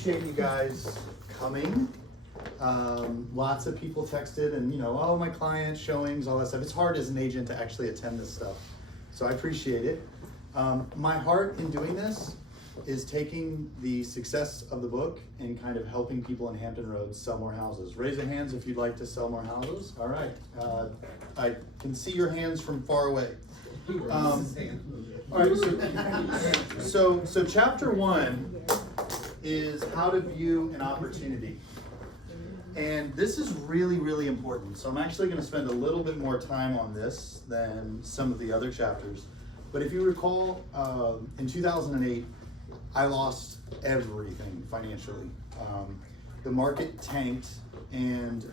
Appreciate you guys coming. Lots of people texted and, oh, my client showings, all that stuff. It's hard as an agent to actually attend this stuff. So I appreciate it. My heart in doing this is taking the success of the book and kind of helping people in Hampton Roads sell more houses. Raise your hands if you'd like to sell more houses. All right. I can see your hands from far away. All right, so chapter 1 is how to view an opportunity. And this is really, really important. So I'm actually going to spend a little bit more time on this than some of the other chapters. But if you recall, in 2008, I lost everything financially. The market tanked and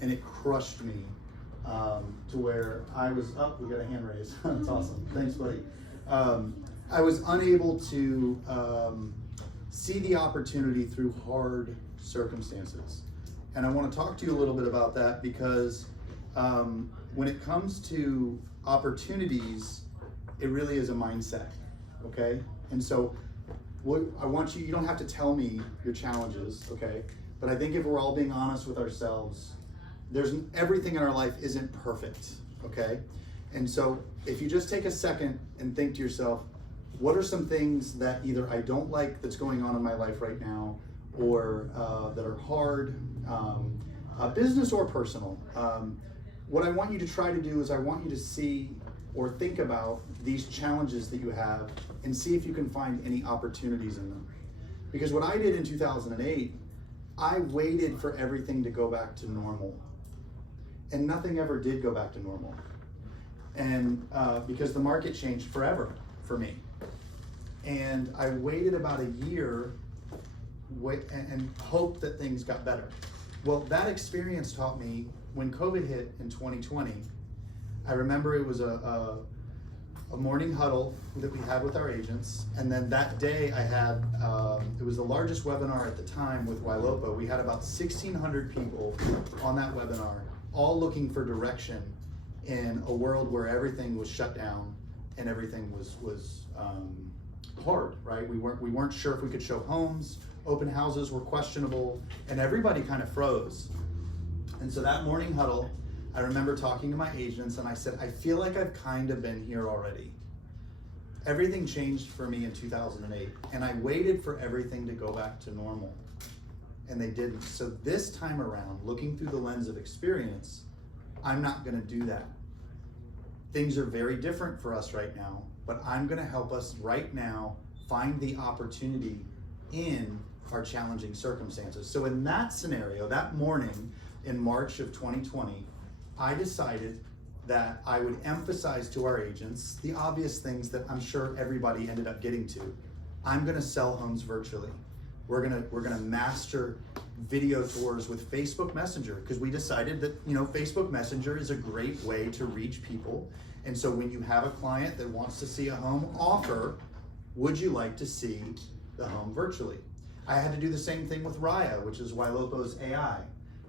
it crushed me to where I was up. We got a hand raise. That's awesome. Thanks, buddy. I was unable to see the opportunity through hard circumstances. And I want to talk to you a little bit about that because when it comes to opportunities, it really is a mindset, okay? And so what I want you don't have to tell me your challenges, okay? But I think if we're all being honest with ourselves, everything in our life isn't perfect, okay? And so if you just take a second and think to yourself, what are some things that either I don't like that's going on in my life right now, or that are hard, business or personal? What I want you to try to do is I want you to see or think about these challenges that you have and see if you can find any opportunities in them. Because what I did in 2008, I waited for everything to go back to normal. And nothing ever did go back to normal. And because the market changed forever for me. And I waited about a year and hoped that things got better. Well, that experience taught me when COVID hit in 2020, I remember it was a morning huddle that we had with our agents. And then that day I had, it was the largest webinar at the time with Ylopo. We had about 1,600 people on that webinar, all looking for direction in a world where everything was shut down and everything was hard, right? We weren't sure if we could show homes. Open houses were questionable, and everybody kind of froze. And so that morning huddle, I remember talking to my agents and I said, I feel like I've kind of been here already. Everything changed for me in 2008, and I waited for everything to go back to normal, and they didn't. So this time around, looking through the lens of experience, I'm not gonna do that. Things are very different for us right now, but I'm gonna help us right now find the opportunity in our challenging circumstances. So in that scenario, that morning in March of 2020, I decided that I would emphasize to our agents the obvious things that I'm sure everybody ended up getting to. I'm gonna sell homes virtually. We're gonna master video tours with Facebook Messenger, because we decided that Facebook Messenger is a great way to reach people. And so when you have a client that wants to see a home offer, would you like to see the home virtually? I had to do the same thing with Raya, which is Ylopo's AI.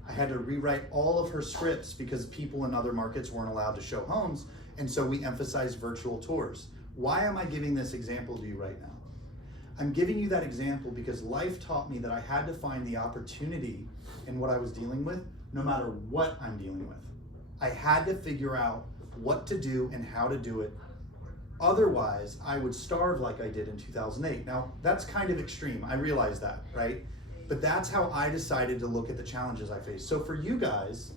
I had to rewrite all of her scripts because people in other markets weren't allowed to show homes, and so we emphasized virtual tours. Why am I giving this example to you right now? I'm giving you that example because life taught me that I had to find the opportunity in what I was dealing with, no matter what I'm dealing with. I had to figure out what to do and how to do it. Otherwise, I would starve like I did in 2008. Now, that's kind of extreme. I realize that, right? But that's how I decided to look at the challenges I faced. So for you guys,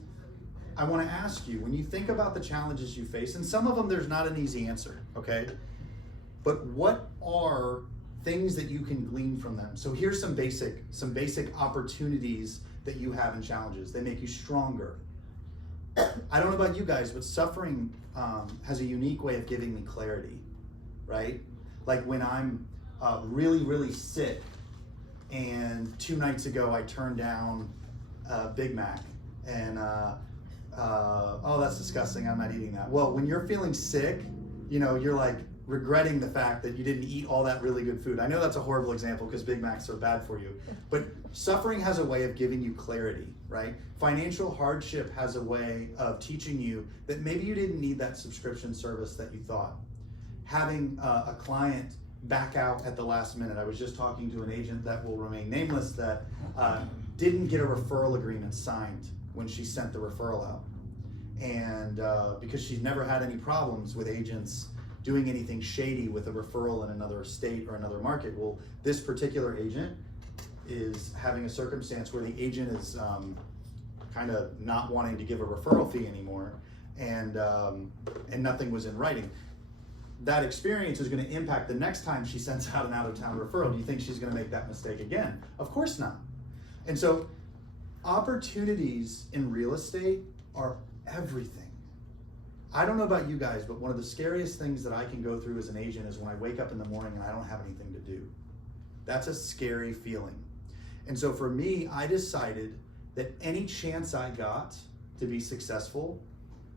I want to ask you, when you think about the challenges you face, and some of them there's not an easy answer, okay? But what are things that you can glean from them? So here's some basic opportunities that you have in challenges. They make you stronger. I don't know about you guys, but suffering has a unique way of giving me clarity, right? Like when I'm really, really sick, and 2 nights ago I turned down Big Mac, and oh, that's disgusting, I'm not eating that. Well, when you're feeling sick, you're like regretting the fact that you didn't eat all that really good food. I know that's a horrible example because Big Macs are bad for you, but suffering has a way of giving you clarity, right? Financial hardship has a way of teaching you that maybe you didn't need that subscription service that you thought. Having a client back out at the last minute. I was just talking to an agent that will remain nameless that didn't get a referral agreement signed when she sent the referral out. And because she's never had any problems with agents doing anything shady with a referral in another state or another market. Well, this particular agent is having a circumstance where the agent is kind of not wanting to give a referral fee anymore, and nothing was in writing. That experience is going to impact the next time she sends out an out-of-town referral. Do you think she's going to make that mistake again? Of course not. And so opportunities in real estate are everything. I don't know about you guys, but one of the scariest things that I can go through as an agent is when I wake up in the morning and I don't have anything to do. That's a scary feeling. And so for me, I decided that any chance I got to be successful,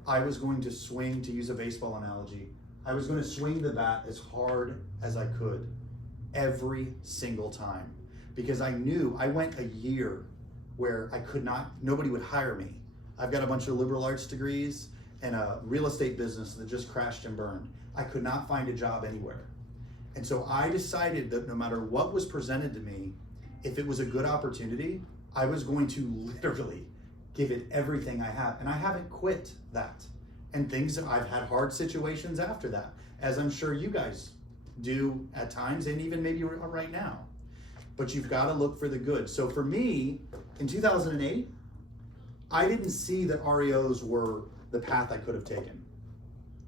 I was going to swing, to use a baseball analogy, I was going to swing the bat as hard as I could every single time. Because I knew I went a year where nobody would hire me. I've got a bunch of liberal arts degrees and a real estate business that just crashed and burned. I could not find a job anywhere. And so I decided that no matter what was presented to me, if it was a good opportunity, I was going to literally give it everything I have. And I haven't quit that. And I've had hard situations after that, as I'm sure you guys do at times, and even maybe right now. But you've got to look for the good. So for me, in 2008, I didn't see that REOs were the path I could have taken,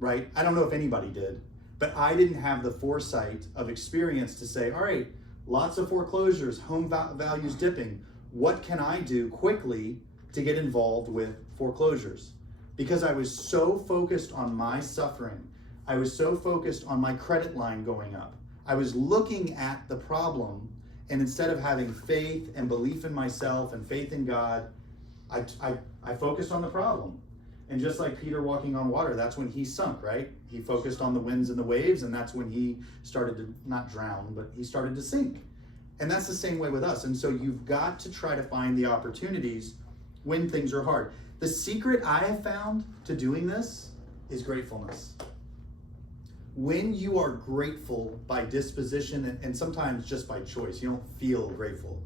right? I don't know if anybody did, but I didn't have the foresight of experience to say, all right, lots of foreclosures, home values dipping. What can I do quickly to get involved with foreclosures? Because I was so focused on my suffering. I was so focused on my credit line going up. I was looking at the problem, and instead of having faith and belief in myself and faith in God, I focused on the problem. And just like Peter walking on water, that's when he sunk, right? He focused on the winds and the waves, and that's when he started to not drown, but he started to sink. And that's the same way with us. And so you've got to try to find the opportunities when things are hard. The secret I have found to doing this is gratefulness. When you are grateful by disposition, and sometimes just by choice, you don't feel grateful,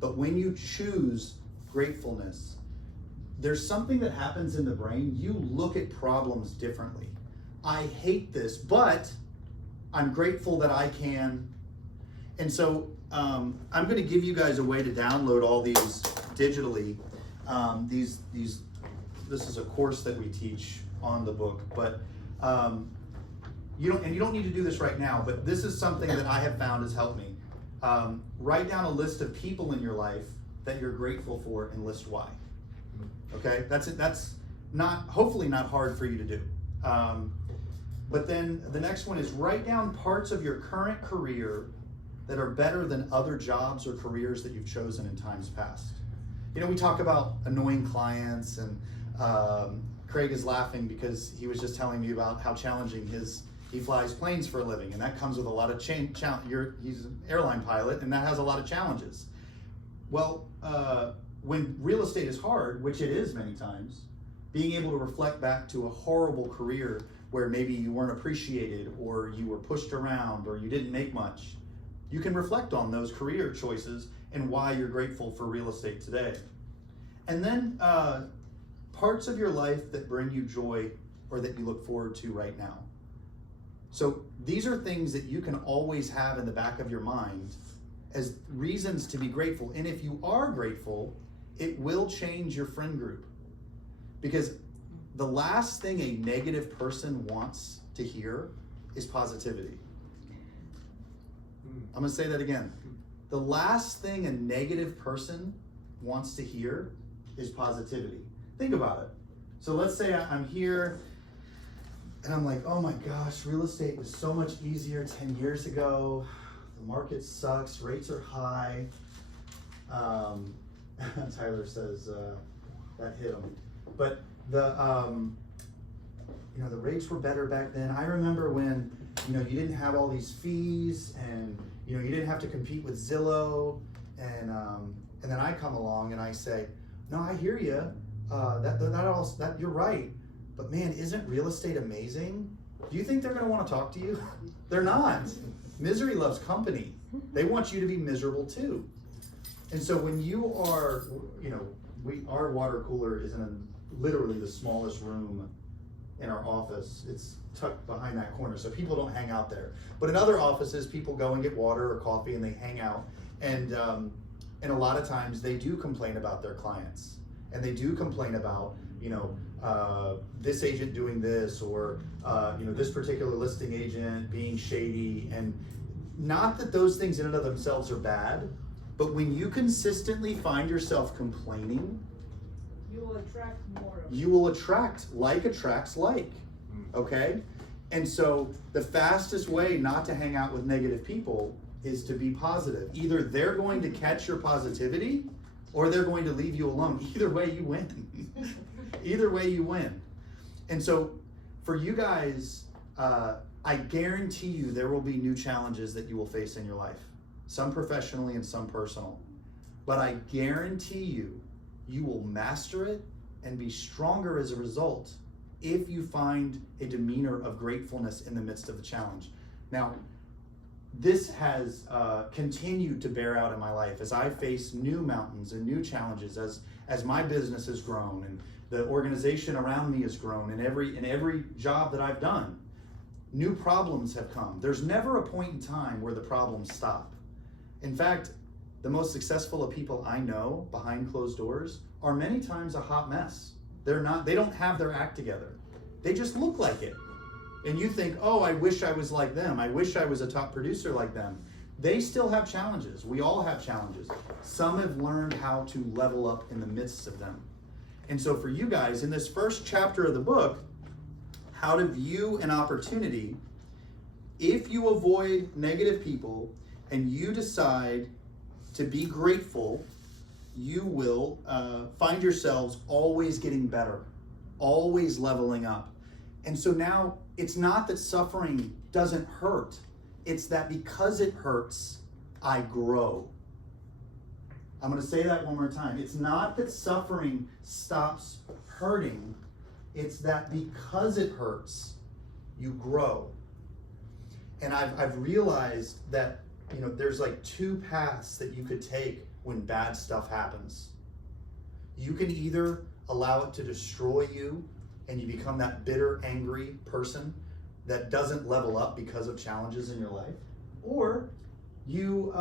but when you choose gratefulness, there's something that happens in the brain. You look at problems differently. I hate this, but I'm grateful that I can. And so I'm going to give you guys a way to download all these digitally. This is a course that we teach on the book, but you don't need to do this right now, but this is something that I have found has helped me. Write down a list of people in your life that you're grateful for and list why. Okay, that's it. That's hopefully not hard for you to do. But then the next one is write down parts of your current career that are better than other jobs or careers that you've chosen in times past. You know, we talk about annoying clients, and Craig is laughing because he was just telling me about how challenging he flies planes for a living, and that comes with a lot of challenge. He's an airline pilot, and that has a lot of challenges. Well, when real estate is hard, which it is many times, being able to reflect back to a horrible career where maybe you weren't appreciated, or you were pushed around, or you didn't make much, you can reflect on those career choices and why you're grateful for real estate today. And then parts of your life that bring you joy or that you look forward to right now. So these are things that you can always have in the back of your mind as reasons to be grateful. And if you are grateful, it will change your friend group. Because the last thing a negative person wants to hear is positivity. I'm going to say that again. The last thing a negative person wants to hear is positivity. Think about it. So let's say I'm here and I'm like, oh my gosh, real estate was so much easier 10 years ago. The market sucks, rates are high. Tyler says that hit him. But the rates were better back then. I remember when, you didn't have all these fees, and you didn't have to compete with Zillow, and then I come along and I say, no, I hear you. That you're right. But man, isn't real estate amazing? Do you think they're going to want to talk to you? They're not. Misery loves company. They want you to be miserable too. And so when you are, our water cooler is in literally the smallest room in our office. It's tucked behind that corner, so people don't hang out there. But in other offices, people go and get water or coffee and they hang out. And a lot of times they do complain about their clients. And they do complain about, this agent doing this, or, this particular listing agent being shady. And not that those things in and of themselves are bad, but when you consistently find yourself complaining, you will attract more of it. You will attract, like attracts like, okay? And so the fastest way not to hang out with negative people is to be positive. Either they're going to catch your positivity or they're going to leave you alone. Either way you win. Either way you win. And so for you guys, I guarantee you there will be new challenges that you will face in your life. Some professionally and some personal. But I guarantee you will master it and be stronger as a result if you find a demeanor of gratefulness in the midst of the challenge. Now, this has continued to bear out in my life as I face new mountains and new challenges, as my business has grown and the organization around me has grown, and every job that I've done, new problems have come. There's never a point in time where the problems stop. In fact, the most successful of people I know behind closed doors are many times a hot mess. They don't have their act together. They just look like it. And you think, oh, I wish I was like them. I wish I was a top producer like them. They still have challenges. We all have challenges. Some have learned how to level up in the midst of them. And so for you guys, in this first chapter of the book, how to view an opportunity, if you avoid negative people and you decide to be grateful, you will find yourselves always getting better, always leveling up. And so now it's not that suffering doesn't hurt. It's that because it hurts, I grow. I'm going to say that one more time. It's not that suffering stops hurting. It's that because it hurts, you grow. And I've realized that there's like two paths that you could take when bad stuff happens. You can either allow it to destroy you and you become that bitter, angry person that doesn't level up because of challenges in your life, or you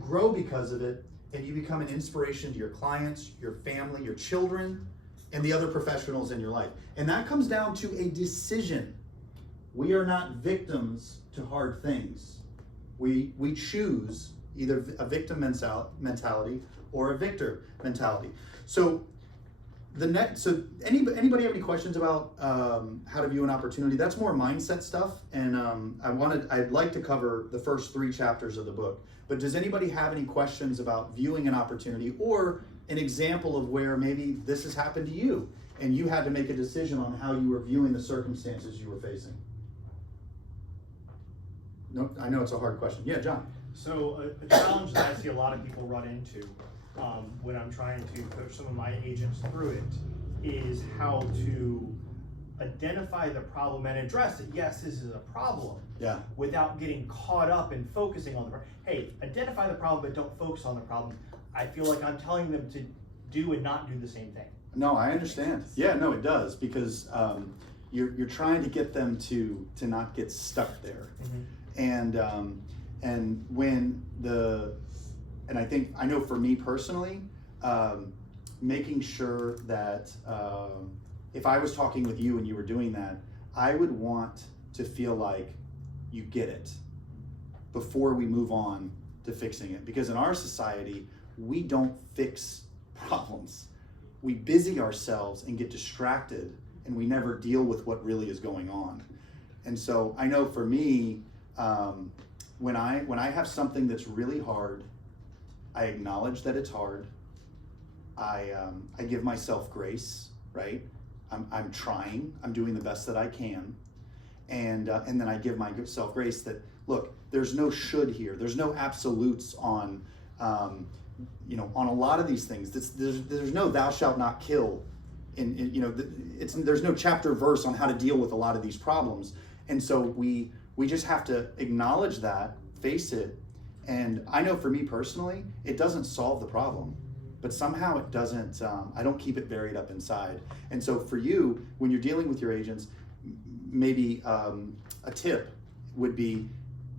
grow because of it and you become an inspiration to your clients, your family, your children, and the other professionals in your life. And that comes down to a decision. We are not victims to hard things. We choose either a victim mentality or a victor mentality. So anybody have any questions about how to view an opportunity? That's more mindset stuff, and I'd like to cover the first 3 chapters of the book. But does anybody have any questions about viewing an opportunity, or an example of where maybe this has happened to you and you had to make a decision on how you were viewing the circumstances you were facing? No, I know it's a hard question. Yeah, John. So a challenge that I see a lot of people run into when I'm trying to coach some of my agents through it is how to identify the problem and address it. Yes, this is a problem. Yeah. Without getting caught up and focusing on the problem. Hey, identify the problem, but don't focus on the problem. I feel like I'm telling them to do and not do the same thing. No, I understand. Yeah, no, it does, because you're trying to get them to not get stuck there. Mm-hmm. And when I know for me personally, making sure that if I was talking with you and you were doing that, I would want to feel like you get it before we move on to fixing it. Because in our society, we don't fix problems. We busy ourselves and get distracted, and we never deal with what really is going on. And so I know for me, when I have something that's really hard, I acknowledge that it's hard. I give myself grace, right? I'm trying. I'm doing the best that I can, and then I give myself grace that, look, there's no should here. There's no absolutes on on a lot of these things. There's no thou shalt not kill. There's no chapter verse on how to deal with a lot of these problems, and so we We just have to acknowledge that, face it. And I know for me personally, it doesn't solve the problem, but somehow it doesn't, I don't keep it buried up inside. And so for you, when you're dealing with your agents, maybe a tip would be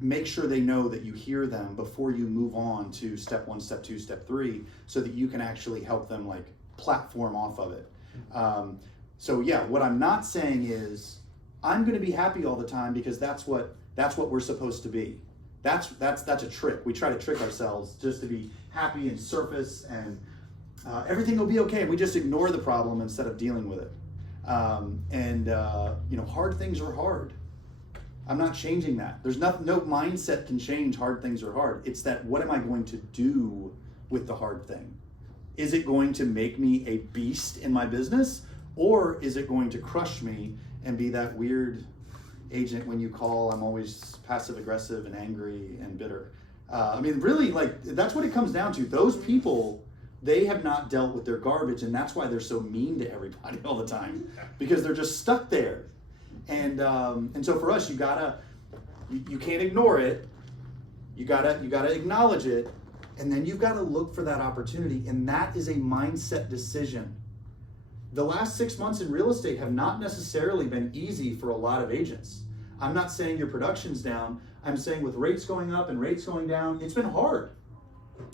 make sure they know that you hear them before you move on to step 1, step 2, step 3, so that you can actually help them like platform off of it. So yeah, what I'm not saying is I'm going to be happy all the time because that's what we're supposed to be. That's a trick. We try to trick ourselves just to be happy and surface and everything will be okay. We just ignore the problem instead of dealing with it. You know, hard things are hard. I'm not changing that. There's no mindset can change hard things are hard. It's that what am I going to do with the hard thing? Is it going to make me a beast in my business, or is it going to crush me and be that weird agent when you call, I'm always passive aggressive and angry and bitter? I mean, really, like, that's what it comes down to. Those people, they have not dealt with their garbage, and that's why they're so mean to everybody all the time, because they're just stuck there. And so for us, you can't ignore it. You gotta acknowledge it, and then you've got to look for that opportunity, and that is a mindset decision. The last 6 months in real estate have not necessarily been easy for a lot of agents. I'm not saying your production's down. I'm saying with rates going up and rates going down, it's been hard.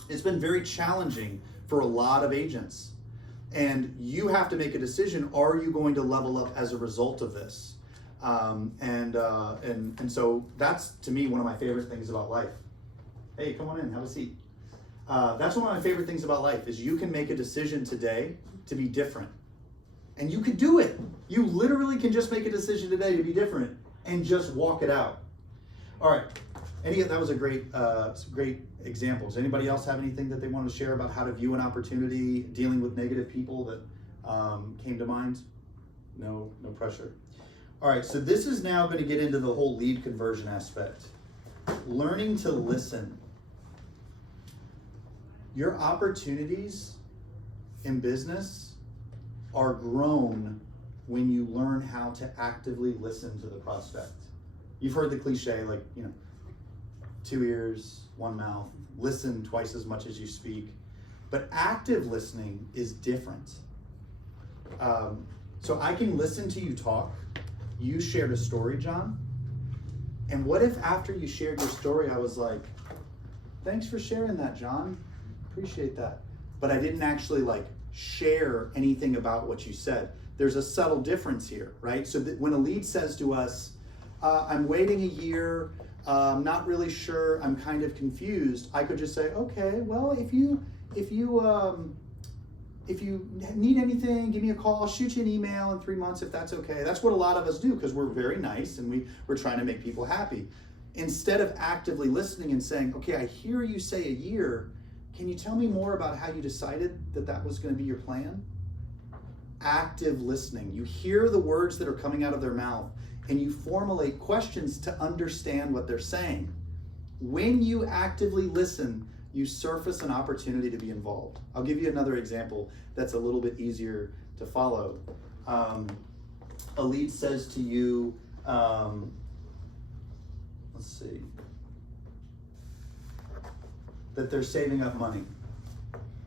It's been very challenging for a lot of agents. And you have to make a decision, are you going to level up as a result of this? And so that's, to me, one of my favorite things about life. Hey, come on in, have a seat. That's one of my favorite things about life, is you can make a decision today to be different. And you could do it. You literally can just make a decision today to be different and just walk it out. All right, that was a great example. Does anybody else have anything that they want to share about how to view an opportunity, dealing with negative people that came to mind? No pressure. All right, so this is now going to get into the whole lead conversion aspect. Learning to listen. Your opportunities in business are grown when you learn how to actively listen to the prospect. You've heard the cliche, like, 2 ears, 1 mouth, listen twice as much as you speak. But active listening is different. So I can listen to you talk. You shared a story, John. And what if after you shared your story, I was like, thanks for sharing that, John. Appreciate that. But I didn't actually share anything about what you said. There's a subtle difference here, right? So that when a lead says to us, I'm waiting a year, not really sure, I'm kind of confused, I could just say, okay, well, if you need anything, give me a call, I'll shoot you an email in 3 months if that's okay. That's what a lot of us do because we're very nice and we're trying to make people happy. Instead of actively listening and saying, okay, I hear you say a year, can you tell me more about how you decided that was going to be your plan? Active listening. You hear the words that are coming out of their mouth and you formulate questions to understand what they're saying. When you actively listen, you surface an opportunity to be involved. I'll give you another example that's a little bit easier to follow. A lead says to you, let's see, that they're saving up money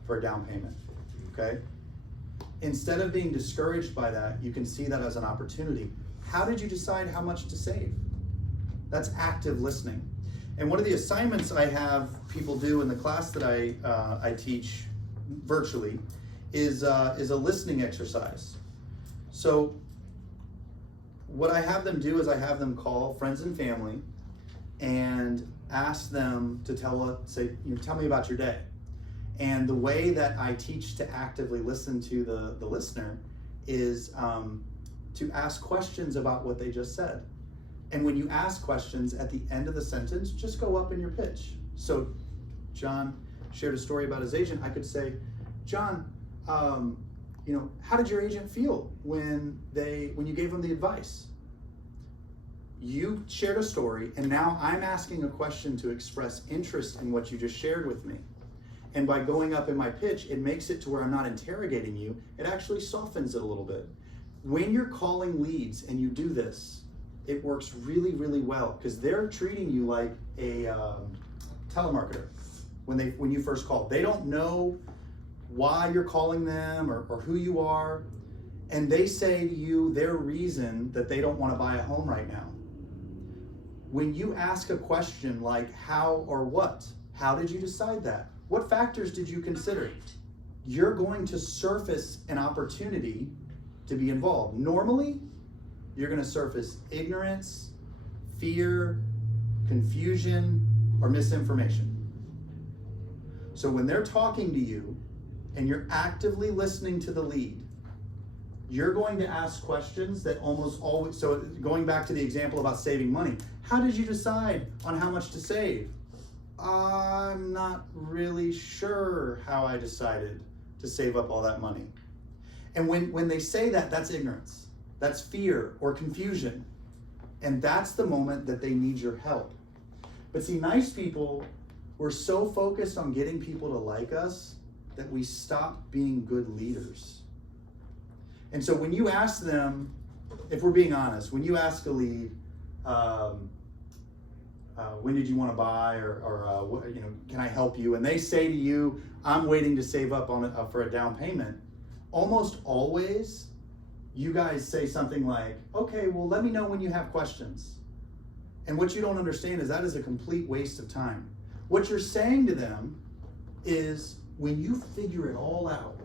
for a down payment, okay? Instead of being discouraged by that, you can see that as an opportunity. How did you decide how much to save? That's active listening. And one of the assignments I have people do in the class that I teach virtually is a listening exercise. So what I have them do is I have them call friends and family and ask them to tell me about your day. And the way that I teach to actively listen to the listener is to ask questions about what they just said. And when you ask questions at the end of the sentence, just go up in your pitch. So John shared a story about his agent. I could say, John, how did your agent feel when you gave them the advice? You shared a story, and now I'm asking a question to express interest in what you just shared with me. And by going up in my pitch, it makes it to where I'm not interrogating you. It actually softens it a little bit. When you're calling leads and you do this, it works really, really well because they're treating you like a telemarketer when you first call. They don't know why you're calling them or who you are, and they say to you their reason that they don't want to buy a home right now. When you ask a question like how or what, how did you decide that? What factors did you consider? You're going to surface an opportunity to be involved. Normally, you're going to surface ignorance, fear, confusion, or misinformation. So when they're talking to you and you're actively listening to the lead, you're going to ask questions that almost always, so going back to the example about saving money, how did you decide on how much to save? I'm not really sure how I decided to save up all that money. And when they say that, that's ignorance. That's fear or confusion. And that's the moment that they need your help. But see, nice people, we're so focused on getting people to like us that we stop being good leaders. And so when you ask them, if we're being honest, when you ask a lead, when did you want to buy, or can I help you? And they say to you, I'm waiting to save up for a down payment. Almost always, you guys say something like, okay, well, let me know when you have questions. And what you don't understand is that is a complete waste of time. What you're saying to them is, when you figure it all out,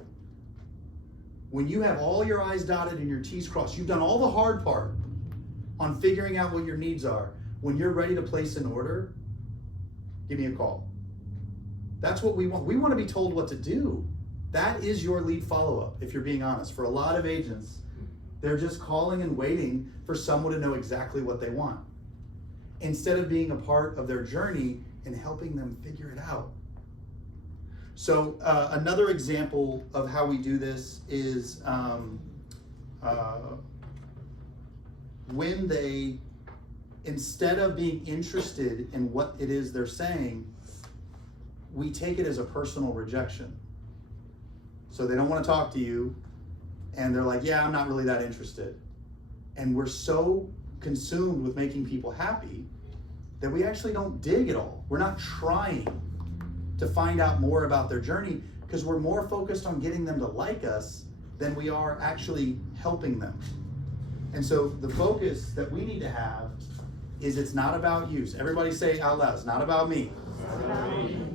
when you have all your I's dotted and your T's crossed, you've done all the hard part on figuring out what your needs are. When you're ready to place an order, give me a call. That's what we want. We want to be told what to do. That is your lead follow-up, if you're being honest. For a lot of agents, they're just calling and waiting for someone to know exactly what they want, instead of being a part of their journey and helping them figure it out. So another example of how we do this is when they, instead of being interested in what it is they're saying, we take it as a personal rejection. So they don't want to talk to you, and they're like, yeah, I'm not really that interested. And we're so consumed with making people happy that we actually don't dig at all. We're not trying to find out more about their journey because we're more focused on getting them to like us than we are actually helping them. And so the focus that we need to have is, it's not about you. So everybody say out loud, it's not about me.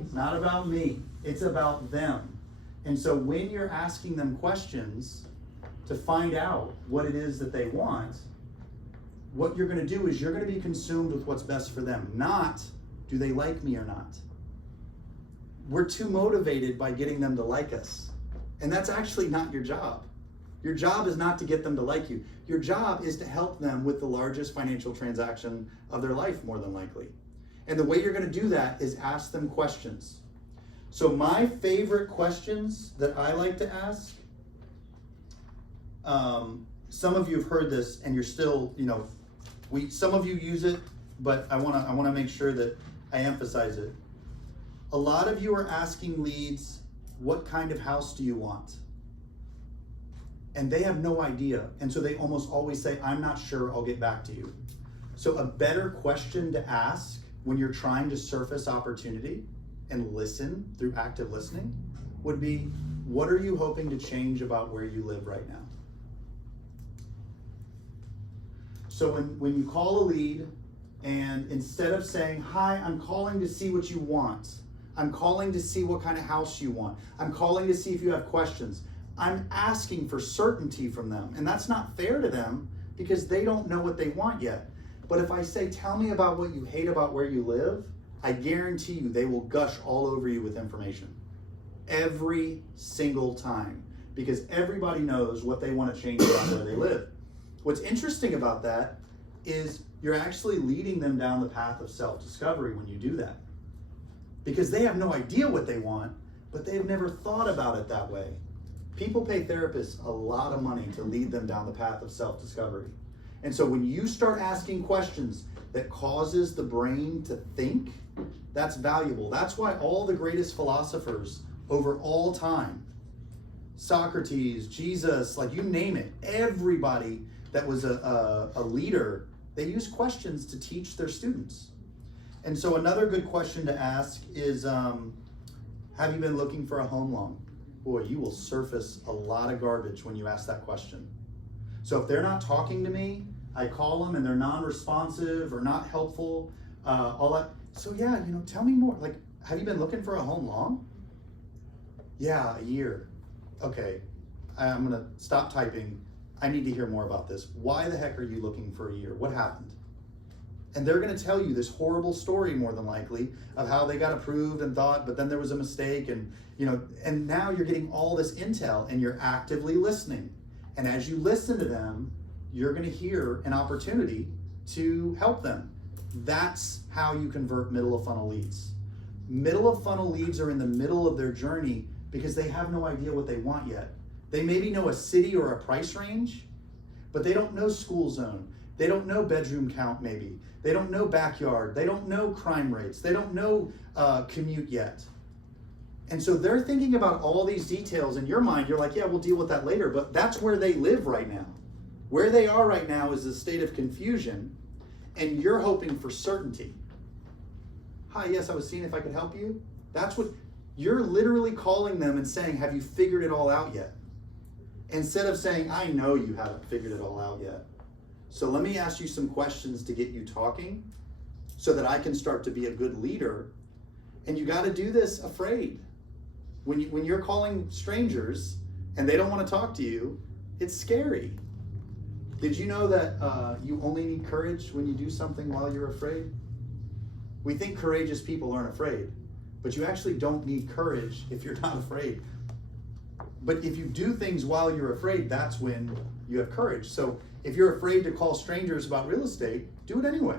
It's not about me. It's about them. And so when you're asking them questions to find out what it is that they want, what you're going to do is you're going to be consumed with what's best for them, not do they like me or not. We're too motivated by getting them to like us. And that's actually not your job. Your job is not to get them to like you. Your job is to help them with the largest financial transaction of their life, more than likely. And the way you're going to do that is ask them questions. So my favorite questions that I like to ask, some of you have heard this and you're still, some of you use it, but I want to make sure that I emphasize it. A lot of you are asking leads, what kind of house do you want? And they have no idea. And so they almost always say, I'm not sure, I'll get back to you. So a better question to ask when you're trying to surface opportunity and listen through active listening would be, what are you hoping to change about where you live right now? So when you call a lead, and instead of saying, hi, I'm calling to see what you want, I'm calling to see what kind of house you want, I'm calling to see if you have questions, I'm asking for certainty from them. And that's not fair to them because they don't know what they want yet. But if I say, tell me about what you hate about where you live, I guarantee you they will gush all over you with information. Every single time. Because everybody knows what they want to change about where they live. What's interesting about that is you're actually leading them down the path of self-discovery when you do that. Because they have no idea what they want, but they've never thought about it that way. People pay therapists a lot of money to lead them down the path of self-discovery. And so when you start asking questions that causes the brain to think, that's valuable. That's why all the greatest philosophers over all time, Socrates, Jesus, like you name it, everybody that was a leader They use questions to teach their students. And so another good question to ask is, have you been looking for a home long? Boy, you will surface a lot of garbage when you ask that question. So if they're not talking to me, I call them and they're non-responsive or not helpful, so yeah, tell me more. Like, have you been looking for a home long? Yeah, a year. Okay, I'm gonna stop typing. I need to hear more about this. Why the heck are you looking for a year? What happened? And they're gonna tell you this horrible story, more than likely, of how they got approved and thought, but then there was a mistake, and and now you're getting all this intel and you're actively listening. And as you listen to them, you're gonna hear an opportunity to help them. That's how you convert middle of funnel leads. Middle of funnel leads are in the middle of their journey because they have no idea what they want yet. They maybe know a city or a price range, but they don't know school zone. They don't know bedroom count maybe. They don't know backyard. They don't know crime rates. They don't know commute yet. And so they're thinking about all these details. In your mind, you're like, yeah, we'll deal with that later, but that's where they live right now. Where they are right now is a state of confusion, and you're hoping for certainty. Hi, yes, I was seeing if I could help you. That's what you're literally calling them and saying, have you figured it all out yet? Instead of saying, I know you haven't figured it all out yet. So let me ask you some questions to get you talking so that I can start to be a good leader. And you got to do this afraid. When you're calling strangers and they don't want to talk to you, it's scary. Did you know that you only need courage when you do something while you're afraid? We think courageous people aren't afraid, but you actually don't need courage if you're not afraid. But if you do things while you're afraid, that's when you have courage. So if you're afraid to call strangers about real estate, do it anyway.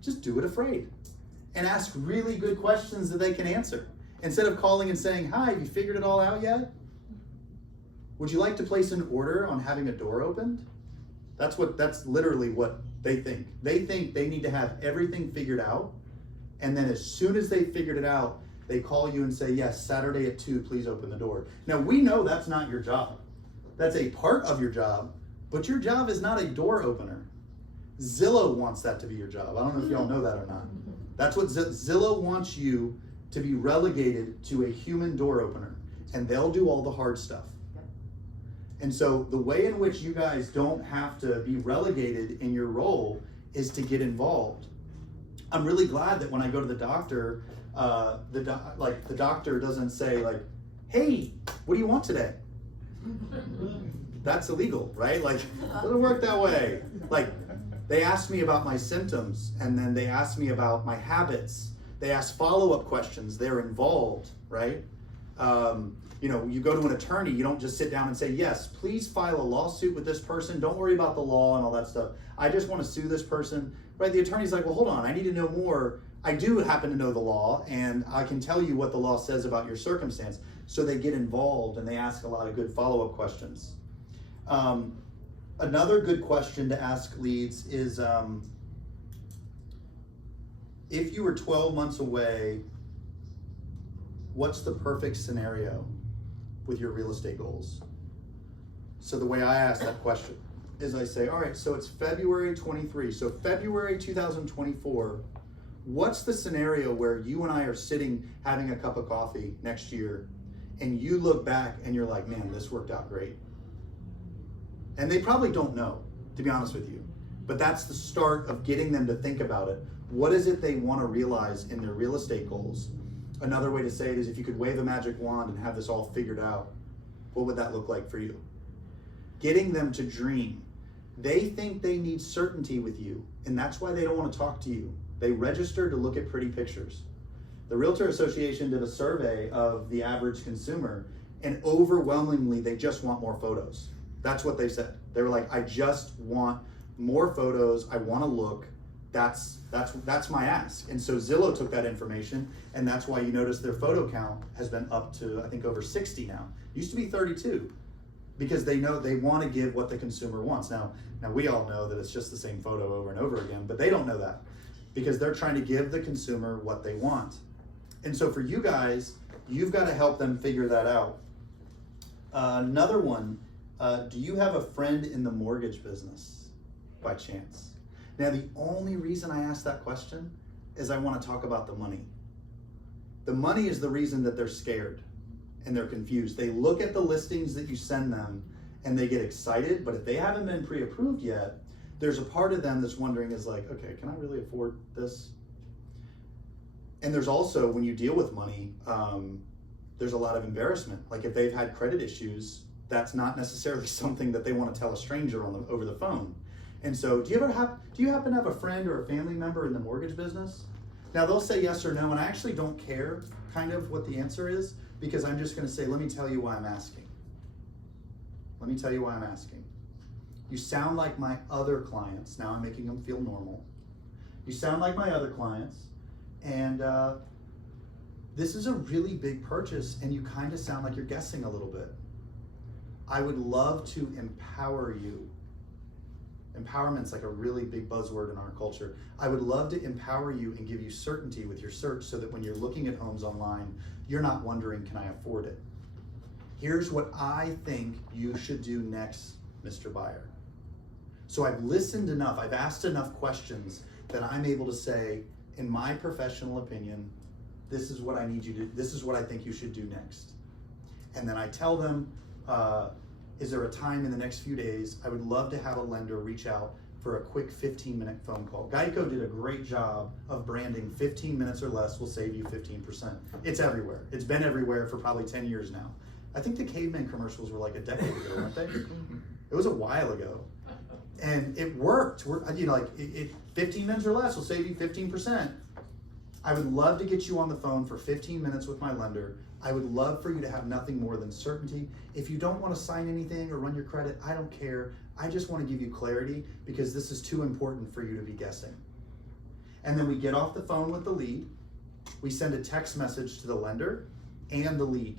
Just do it afraid. And ask really good questions that they can answer. Instead of calling and saying, hi, have you figured it all out yet? Would you like to place an order on having a door opened? That's literally what they think. They think they need to have everything figured out. And then as soon as they figured it out, they call you and say, yes, Saturday at 2, please open the door. Now, we know that's not your job. That's a part of your job, but your job is not a door opener. Zillow wants that to be your job. I don't know if y'all know that or not. That's what Zillow wants you to be relegated to a human door opener, and they'll do all the hard stuff. And so the way in which you guys don't have to be relegated in your role is to get involved. I'm really glad that when I go to the doctor, the doctor doesn't say like, hey, what do you want today? That's illegal, right? Like, it doesn't work that way. Like, they ask me about my symptoms, and then they ask me about my habits. They ask follow-up questions. They're involved, right? You go to an attorney, you don't just sit down and say, yes, please file a lawsuit with this person. Don't worry about the law and all that stuff. I just want to sue this person, right? The attorney's like, well, hold on, I need to know more. I do happen to know the law, and I can tell you what the law says about your circumstance. So they get involved and they ask a lot of good follow-up questions. Another good question to ask leads is, if you were 12 months away, what's the perfect scenario with your real estate goals? So the way I ask that question is I say, all right, so it's February 23. So February 2024, what's the scenario where you and I are sitting having a cup of coffee next year and you look back and you're like, man, this worked out great. And they probably don't know, to be honest with you, but that's the start of getting them to think about it. What is it they want to realize in their real estate goals? Another way to say it is, if you could wave a magic wand and have this all figured out, what would that look like for you? Getting them to dream. They think they need certainty with you, and that's why they don't want to talk to you. They register to look at pretty pictures. The Realtor Association did a survey of the average consumer, and overwhelmingly, they just want more photos. That's what they said. They were like, I just want more photos. I want to look. That's my ask. And so Zillow took that information, and that's why you notice their photo count has been up to, I think, over 60 now. Used to be 32, because they know they want to give what the consumer wants. Now we all know that it's just the same photo over and over again, but they don't know that, because they're trying to give the consumer what they want. And so for you guys, you've got to help them figure that out. Another one, do you have a friend in the mortgage business by chance? Now, the only reason I ask that question is I want to talk about the money. The money is the reason that they're scared and they're confused. They look at the listings that you send them and they get excited, but if they haven't been pre-approved yet, there's a part of them that's wondering is like, okay, can I really afford this? And there's also, when you deal with money, there's a lot of embarrassment. Like if they've had credit issues, that's not necessarily something that they want to tell a stranger over the phone. And so do you happen to have a friend or a family member in the mortgage business? Now they'll say yes or no, and I actually don't care kind of what the answer is, because I'm just going to say, let me tell you why I'm asking. Let me tell you why I'm asking. You sound like my other clients. Now I'm making them feel normal. You sound like my other clients, and this is a really big purchase, and you kind of sound like you're guessing a little bit. I would love to empower you. Empowerment's like a really big buzzword in our culture. I would love to empower you and give you certainty with your search so that when you're looking at homes online, you're not wondering, can I afford it? Here's what I think you should do next, Mr. Buyer. So I've listened enough, I've asked enough questions that I'm able to say, in my professional opinion, this is what I need you to, this is what I think you should do next. And then I tell them, is there a time in the next few days? I would love to have a lender reach out for a quick 15-minute phone call. Geico did a great job of branding 15 minutes or less will save you 15%. It's everywhere. It's been everywhere for probably 10 years now. I think the caveman commercials were like a decade ago, weren't they? It was a while ago. And it worked. 15 minutes or less will save you 15%. I would love to get you on the phone for 15 minutes with my lender. I would love for you to have nothing more than certainty. If you don't want to sign anything or run your credit, I don't care. I just want to give you clarity because this is too important for you to be guessing. And then we get off the phone with the lead. We send a text message to the lender and the lead.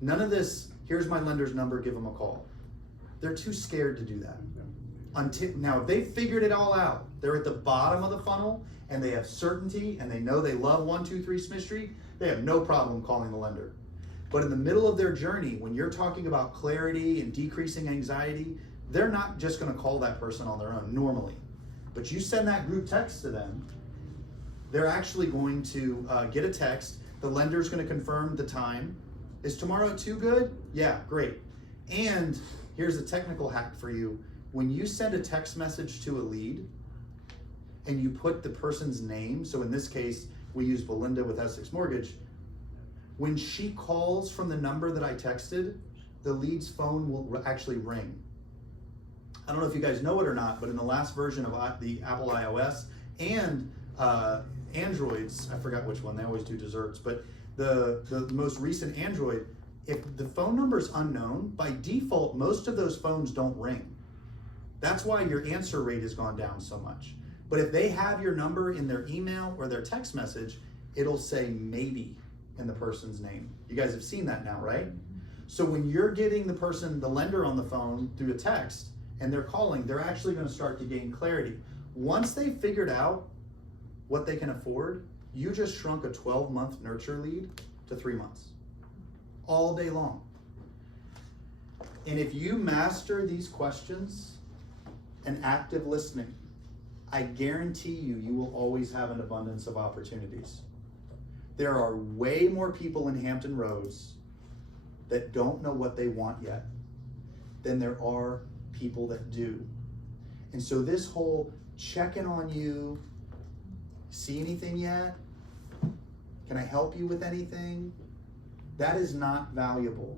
None of this, here's my lender's number, give them a call. They're too scared to do that. Now, if they figured it all out, they're at the bottom of the funnel and they have certainty and they know they love 123 Smith Street, they have no problem calling the lender. But in the middle of their journey, when you're talking about clarity and decreasing anxiety, they're not just going to call that person on their own normally. But you send that group text to them, they're actually going to get a text. The lender's going to confirm the time. Is tomorrow too good? Yeah, great. And here's a technical hack for you. When you send a text message to a lead and you put the person's name, so in this case, we use Belinda with Essex Mortgage. When she calls from the number that I texted, the lead's phone will actually ring. I don't know if you guys know it or not, but in the last version of the Apple iOS and Androids, I forgot which one, they always do desserts, but the most recent Android, if the phone number is unknown, by default, most of those phones don't ring. That's why your answer rate has gone down so much. But if they have your number in their email or their text message, it'll say maybe in the person's name. You guys have seen that now, right? So when you're getting the lender on the phone through a text and they're calling, they're actually going to start to gain clarity. Once they figured out what they can afford, you just shrunk a 12-month nurture lead to 3 months, all day long. And if you master these questions and active listening, I guarantee you will always have an abundance of opportunities. There are way more people in Hampton Roads that don't know what they want yet than there are people that do. And so this whole checking on you, see anything yet? Can I help you with anything? That is not valuable.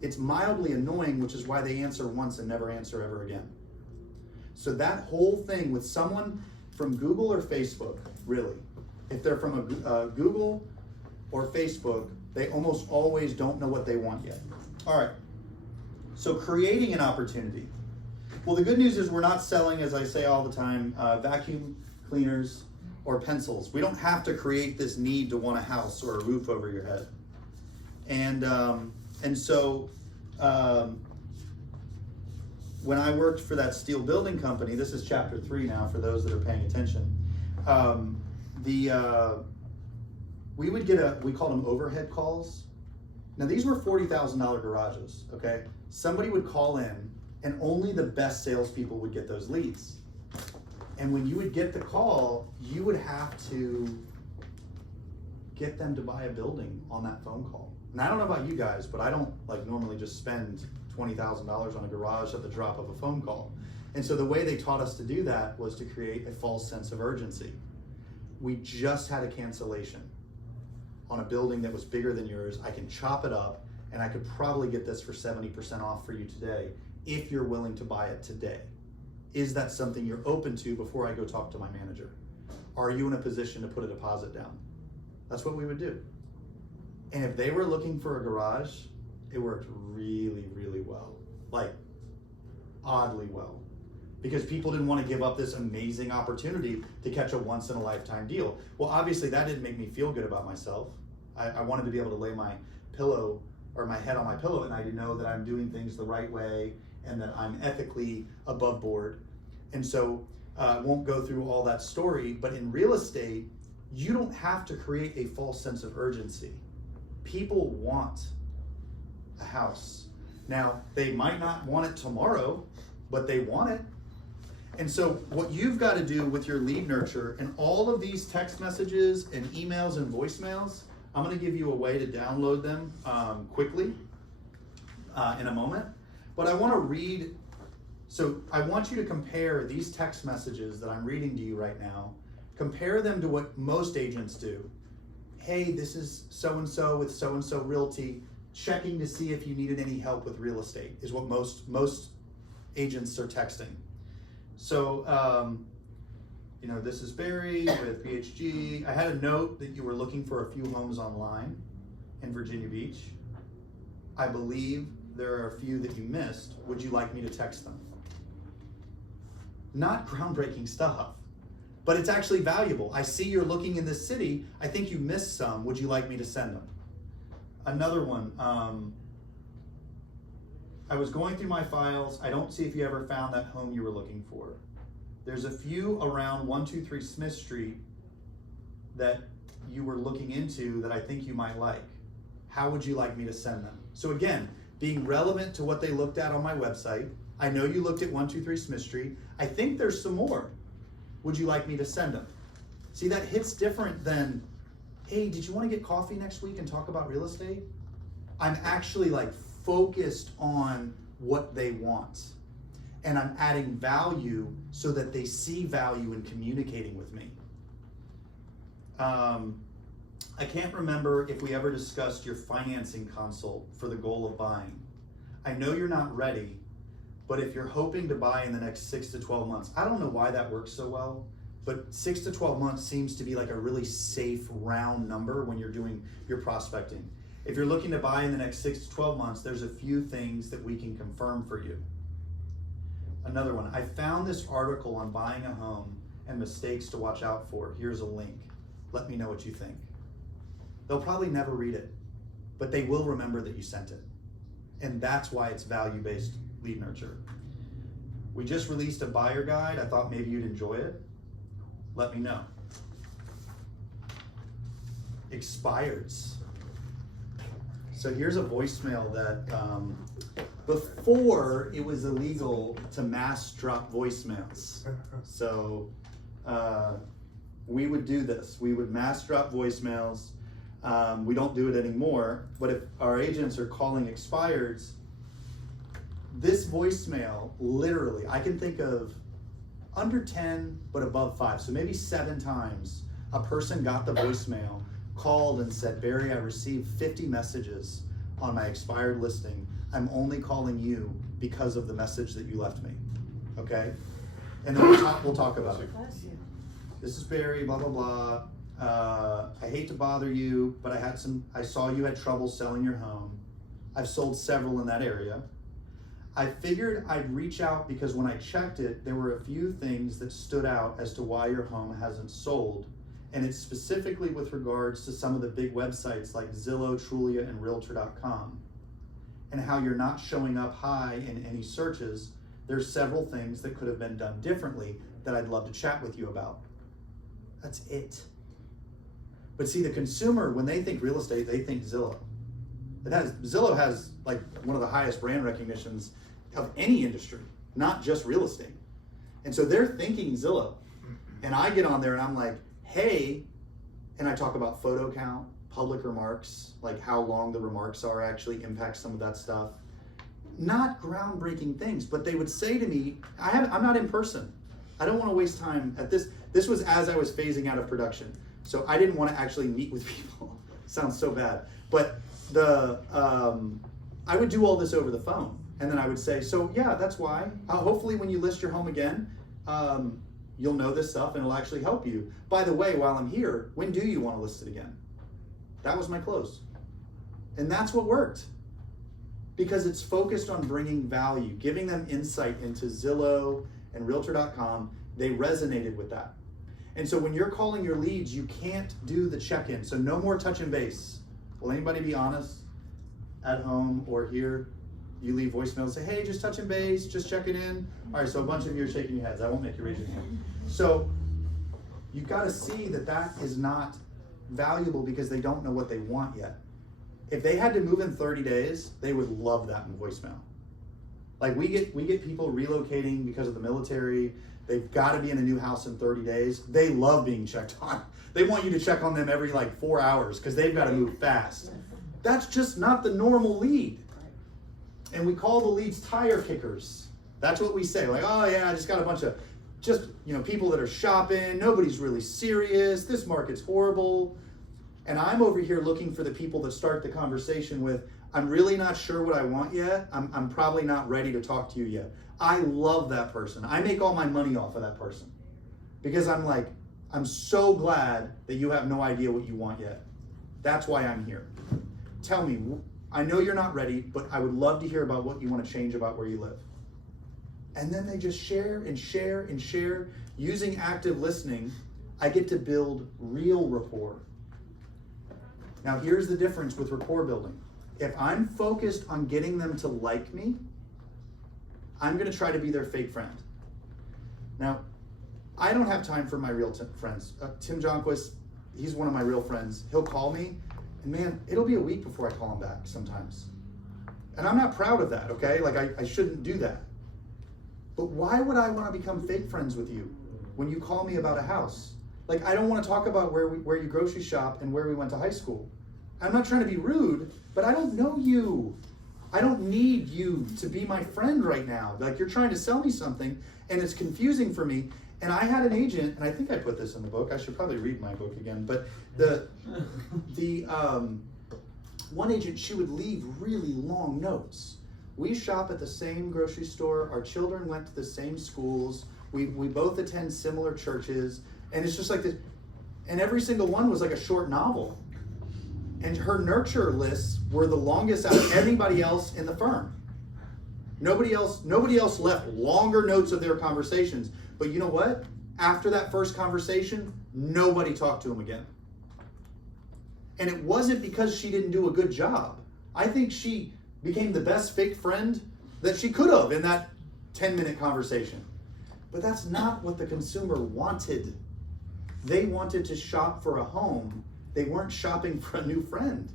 It's mildly annoying, which is why they answer once and never answer ever again. So that whole thing with someone from Google or Facebook, really, if they're from a Google or Facebook, they almost always don't know what they want yet. All right, so creating an opportunity. Well, the good news is we're not selling, as I say all the time, vacuum cleaners or pencils. We don't have to create this need to want a house or a roof over your head. And so when I worked for that steel building company, this is chapter 3 now for those that are paying attention. We would get we called them overhead calls. Now these were $40,000 garages, okay? Somebody would call in and only the best salespeople would get those leads. And when you would get the call, you would have to get them to buy a building on that phone call. And I don't know about you guys, but I don't like normally just spend $20,000 on a garage at the drop of a phone call. And so the way they taught us to do that was to create a false sense of urgency. We just had a cancellation on a building that was bigger than yours. I can chop it up and I could probably get this for 70% off for you today if you're willing to buy it today. Is that something you're open to before I go talk to my manager? Are you in a position to put a deposit down? That's what we would do. And if they were looking for a garage, it worked really, really well. Like, oddly well. Because people didn't want to give up this amazing opportunity to catch a once-in-a-lifetime deal. Well, obviously that didn't make me feel good about myself. I wanted to be able to lay my pillow or my head on my pillow at night and know that I'm doing things the right way and that I'm ethically above board. And so I won't go through all that story, but in real estate, you don't have to create a false sense of urgency. People want a house. Now, they might not want it tomorrow, but they want it. And so what you've got to do with your lead nurture and all of these text messages and emails and voicemails, I'm going to give you a way to download them quickly in a moment. But I want to read, so I want you to compare these text messages that I'm reading to you right now, compare them to what most agents do. Hey, this is so-and-so with so-and-so Realty, checking to see if you needed any help with real estate is what most agents are texting. So, this is Barry with BHG. I had a note that you were looking for a few homes online in Virginia Beach. I believe there are a few that you missed. Would you like me to text them? Not groundbreaking stuff, but it's actually valuable. I see you're looking in this city. I think you missed some. Would you like me to send them? Another one. I was going through my files. I don't see if you ever found that home you were looking for. There's a few around 123 Smith Street that you were looking into that I think you might like. How would you like me to send them? So again, being relevant to what they looked at on my website. I know you looked at 123 Smith Street. I think there's some more. Would you like me to send them? See, that hits different than, hey, did you want to get coffee next week and talk about real estate? I'm actually like focused on what they want. And I'm adding value so that they see value in communicating with me. I can't remember if we ever discussed your financing consult for the goal of buying. I know you're not ready, but if you're hoping to buy in the next 6 to 12 months, I don't know why that works so well, but 6 to 12 months seems to be like a really safe round number when you're doing your prospecting. If you're looking to buy in the next 6 to 12 months, there's a few things that we can confirm for you. Another one, I found this article on buying a home and mistakes to watch out for. Here's a link. Let me know what you think. They'll probably never read it, but they will remember that you sent it. And that's why it's value-based lead nurture. We just released a buyer guide. I thought maybe you'd enjoy it. Let me know. Expireds. So here's a voicemail that before it was illegal to mass drop voicemails. So we would do this. We would mass drop voicemails. We don't do it anymore, but if our agents are calling expireds, this voicemail, literally, I can think of under 10, but above 5. So maybe 7 times a person got the voicemail, called and said, Barry, I received 50 messages on my expired listing. I'm only calling you because of the message that you left me, okay? And then we'll talk about it. This is Barry, blah, blah, blah. I hate to bother you, but I saw you had trouble selling your home. I've sold several in that area. I figured I'd reach out because when I checked it, there were a few things that stood out as to why your home hasn't sold. And it's specifically with regards to some of the big websites like Zillow, Trulia, and Realtor.com, and how you're not showing up high in any searches. There's several things that could have been done differently that I'd love to chat with you about. That's it. But see, the consumer, when they think real estate, they think Zillow. Zillow has like one of the highest brand recognitions of any industry, not just real estate. And so they're thinking Zillow. And I get on there and I'm like, hey, and I talk about photo count, public remarks, like how long the remarks are actually impacts some of that stuff. Not groundbreaking things, but they would say to me, I'm not in person. I don't want to waste time at this. This was as I was phasing out of production. So I didn't want to actually meet with people. Sounds so bad. But I would do all this over the phone. And then I would say, so yeah, that's why. Hopefully when you list your home again, you'll know this stuff and it'll actually help you. By the way, while I'm here, when do you want to list it again? That was my close. And that's what worked. Because it's focused on bringing value, giving them insight into Zillow and Realtor.com. They resonated with that. And so when you're calling your leads, you can't do the check-in. So no more touch and base. Will anybody be honest at home or here? You leave voicemail and say, hey, just touching base, just checking in. All right, so a bunch of you are shaking your heads. I won't make you raise your hand. So you've got to see that that is not valuable because they don't know what they want yet. If they had to move in 30 days, they would love that in voicemail. Like we get people relocating because of the military. They've got to be in a new house in 30 days. They love being checked on. They want you to check on them every like 4 hours because they've got to move fast. That's just not the normal lead. And we call the leads tire kickers. That's what we say. Like, oh yeah, I just got a bunch of people that are shopping. Nobody's really serious. This market's horrible. And I'm over here looking for the people that start the conversation with, I'm really not sure what I want yet. I'm probably not ready to talk to you yet. I love that person. I make all my money off of that person. Because I'm like, I'm so glad that you have no idea what you want yet. That's why I'm here. Tell me, I know you're not ready, but I would love to hear about what you want to change about where you live. And then they just share and share and share. Using active listening, I get to build real rapport. Now here's the difference with rapport building. If I'm focused on getting them to like me, I'm gonna try to be their fake friend. Now, I don't have time for my real friends. Tim Jonquist, he's one of my real friends. He'll call me, and man, it'll be a week before I call him back sometimes. And I'm not proud of that, okay? Like I shouldn't do that. But why would I wanna become fake friends with you when you call me about a house? Like I don't wanna talk about where you grocery shop and where we went to high school. I'm not trying to be rude, but I don't know you. I don't need you to be my friend right now. Like you're trying to sell me something and it's confusing for me. And I had an agent, and I think I put this in the book. I should probably read my book again. But the one agent, she would leave really long notes. We shop at the same grocery store. Our children went to the same schools. We both attend similar churches. And it's just like this. And every single one was like a short novel. And her nurture lists were the longest out of anybody else in the firm. Nobody else left longer notes of their conversations. But you know what? After that first conversation, nobody talked to him again. And it wasn't because she didn't do a good job. I think she became the best fake friend that she could have in that 10-minute conversation. But that's not what the consumer wanted. They wanted to shop for a home. They weren't shopping for a new friend.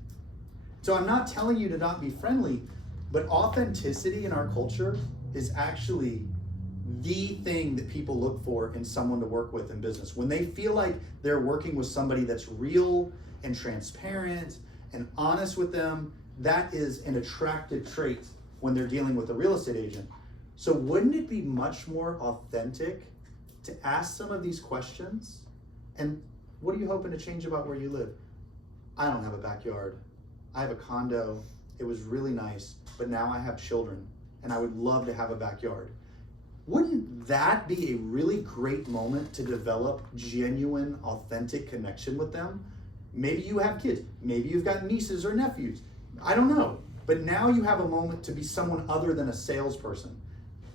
So I'm not telling you to not be friendly, but authenticity in our culture is actually the thing that people look for in someone to work with in business. When they feel like they're working with somebody that's real and transparent and honest with them, that is an attractive trait when they're dealing with a real estate agent. So wouldn't it be much more authentic to ask some of these questions? And what are you hoping to change about where you live? I don't have a backyard. I have a condo. It was really nice, but now I have children and I would love to have a backyard. Wouldn't that be a really great moment to develop genuine, authentic connection with them? Maybe you have kids. Maybe you've got nieces or nephews. I don't know. But now you have a moment to be someone other than a salesperson.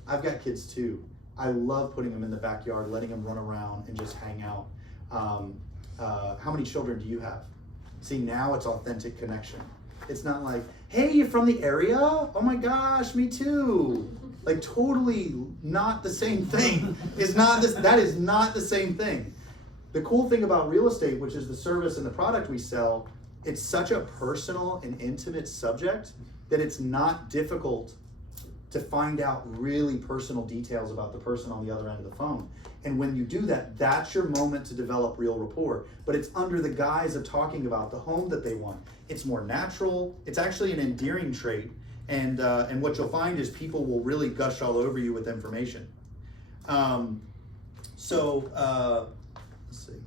I've got kids too. I love putting them in the backyard, letting them run around and just hang out. How many children do you have? See, now it's authentic connection. It's not like, hey, you're from the area? Oh my gosh, me too. Like totally not the same thing. That is not the same thing. The cool thing about real estate, which is the service and the product we sell, it's such a personal and intimate subject that it's not difficult to find out really personal details about the person on the other end of the phone. And when you do that, that's your moment to develop real rapport. But it's under the guise of talking about the home that they want. It's more natural. It's actually an endearing trait. And what you'll find is people will really gush all over you with information. Let's see.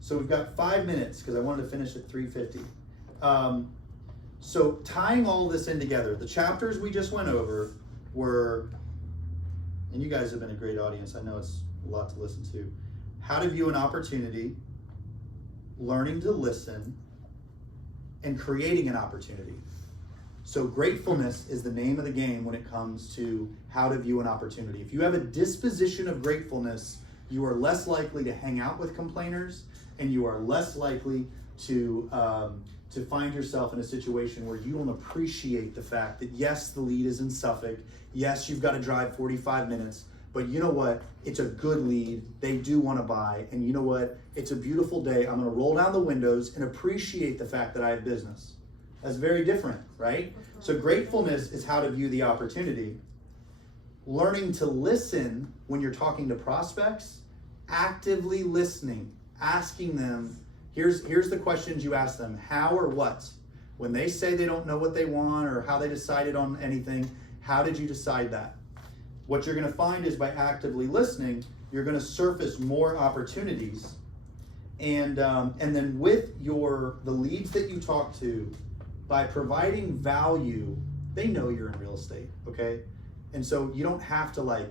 So we've got 5 minutes because I wanted to finish at 3:50. So tying all this in together, the chapters we just went over were, and you guys have been a great audience. I know it's a lot to listen to. How to view an opportunity, learning to listen, and creating an opportunity. So gratefulness is the name of the game when it comes to how to view an opportunity. If you have a disposition of gratefulness, you are less likely to hang out with complainers, and you are less likely to find yourself in a situation where you don't appreciate the fact that yes, the lead is in Suffolk, yes, you've got to drive 45 minutes, but you know what? It's a good lead. They do want to buy, and you know what? It's a beautiful day. I'm going to roll down the windows and appreciate the fact that I have business. That's very different, right? So gratefulness is how to view the opportunity. Learning to listen when you're talking to prospects, actively listening, asking them, here's the questions you ask them, how or what? When they say they don't know what they want or how they decided on anything, how did you decide that? What you're going to find is by actively listening, you're going to surface more opportunities. And then with the leads that you talk to, by providing value, they know you're in real estate, okay? And so you don't have to like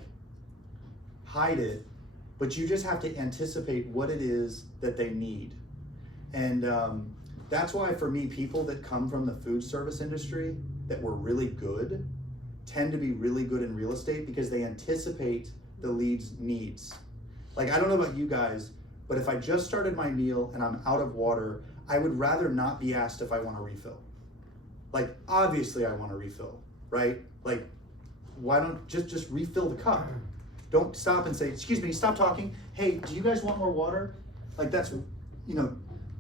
hide it, but you just have to anticipate what it is that they need. And that's why for me, people that come from the food service industry that were really good tend to be really good in real estate because they anticipate the lead's needs. Like, I don't know about you guys, but if I just started my meal and I'm out of water, I would rather not be asked if I want to refill. Like, obviously I want to refill, right? Like, why don't just refill the cup? Don't stop and say, excuse me, stop talking. Hey, do you guys want more water? Like, that's,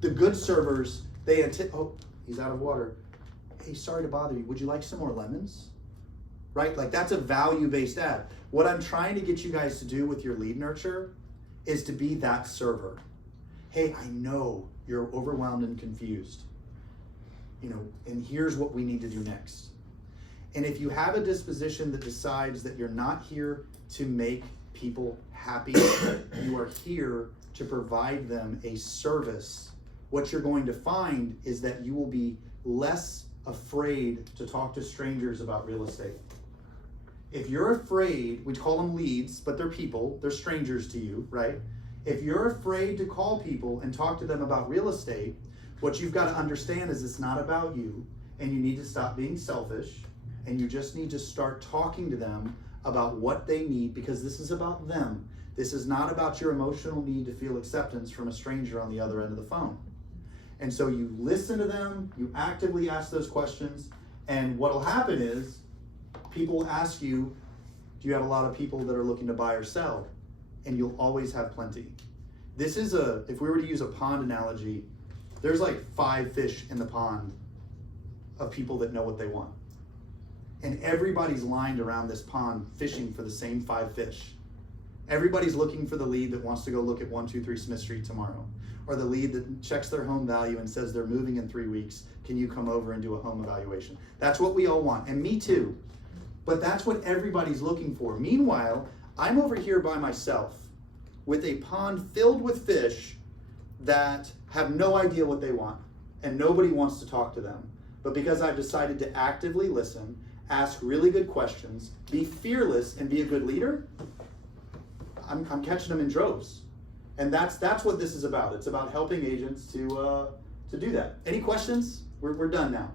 the good servers, oh, he's out of water. Hey, sorry to bother you. Would you like some more lemons? Right? Like, that's a value-based ad. What I'm trying to get you guys to do with your lead nurture is to be that server. Hey, I know you're overwhelmed and confused. And here's what we need to do next. And if you have a disposition that decides that you're not here to make people happy, you are here to provide them a service, what you're going to find is that you will be less afraid to talk to strangers about real estate. If you're afraid, we call them leads, but they're people, they're strangers to you, right? If you're afraid to call people and talk to them about real estate, what you've got to understand is it's not about you, and you need to stop being selfish, and you just need to start talking to them about what they need, because this is about them. This is not about your emotional need to feel acceptance from a stranger on the other end of the phone. And so you listen to them, you actively ask those questions, and what'll happen is people will ask you, do you have a lot of people that are looking to buy or sell? And you'll always have plenty. This is if we were to use a pond analogy, there's like 5 fish in the pond of people that know what they want. And everybody's lined around this pond fishing for the same 5 fish. Everybody's looking for the lead that wants to go look at 123 Smith Street tomorrow, or the lead that checks their home value and says they're moving in 3 weeks. Can you come over and do a home evaluation? That's what we all want, and me too. But that's what everybody's looking for. Meanwhile, I'm over here by myself with a pond filled with fish that have no idea what they want, and nobody wants to talk to them. But because I've decided to actively listen, ask really good questions, be fearless, and be a good leader, I'm catching them in droves. And that's what this is about. It's about helping agents to do that. Any questions? We're done now.